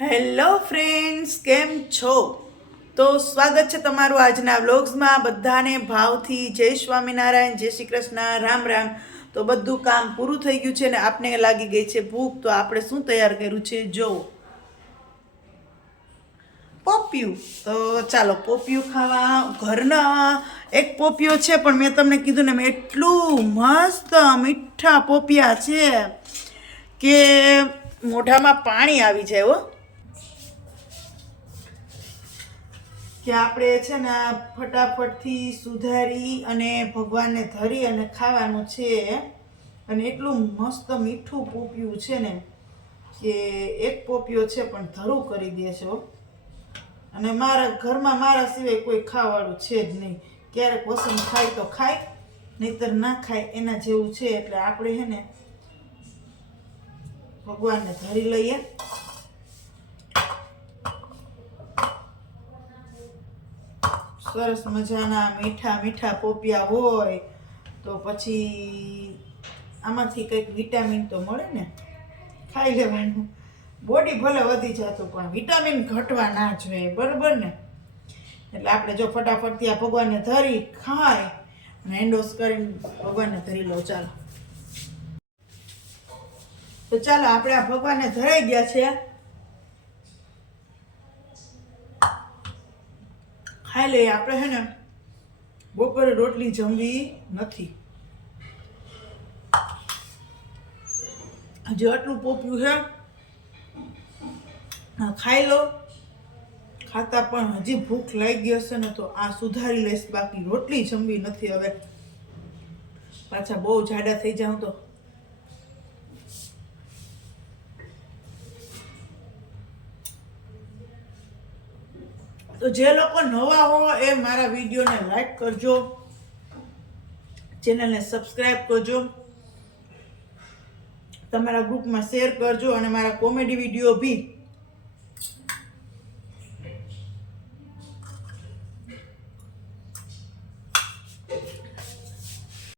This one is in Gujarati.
હેલો ફ્રેન્ડ્સ, કેમ છો? તો સ્વાગત છે તમારું આજના વ્લોગ્સમાં. બધાને ભાવથી જય સ્વામિનારાયણ, જય શ્રી કૃષ્ણ, રામ રામ. તો બધું કામ પૂરું થઈ ગયું છે ને આપને લાગી ગઈ છે ભૂખ. તો આપણે શું તૈયાર કર્યું છે જો, પોપિયું. તો ચાલો પોપિયું ખાવા. ઘરના એક પોપિયો છે પણ મેં તમને કીધું ને, મેં એટલું મસ્ત મીઠા પોપિયા છે કે મોઢામાં પાણી આવી જાય હો. કે આપણે છે ને ફટાફટથી સુધારી અને ભગવાનને ધરી અને ખાવાનું છે. અને એટલું મસ્ત મીઠું પોપિયું છે ને કે એક પોપિયો છે પણ ધરું કરી દે છે હો. અને મારા ઘરમાં મારા સિવાય કોઈ ખાવાવાળું છે જ નહીં. ક્યારેક વસમ ખાય તો ખાય, નહીતર ના ખાય, એના જેવું છે. એટલે આપણે છે ને ભગવાનને ધરી લઈએ. સરસ મજાના મીઠા મીઠા પોપિયા હોય તો પછી આમાંથી કંઈક વિટામિન તો મળે ને, ખાઈ લેવાનું. બોડી ભલે વધી જતું પણ વિટામિન ઘટવા ના જોઈએ, બરોબર ને? એટલે આપણે જો ફટાફટથી આ ભગવાનને ધરી ખાય અને હેન્ડવોશ કરીને ભગવાનને ધરી લો. ચાલો તો ચાલો આપણે આ ભગવાનને ધરાઈ ગયા છે, ખાઈ લઈએ. આપણે છે ને બપોરે રોટલી જમવી નથી. હજી આટલું પોપ્યું છે, ખાઈ લો. ખાતા પણ હજી ભૂખ લાગી હશે ને તો આ સુધારી લઈશ, બાકી રોટલી જમવી નથી હવે. પાછા બહુ જાડા થઈ જાઉં તો જે લોકો નવા હો એ મારા વિડીયોને લાઈક કરજો, ચેનલને સબસ્ક્રાઈબ કરજો, તમારા ગ્રુપમાં શેર કરજો અને મારા કોમેડી વિડીયો બી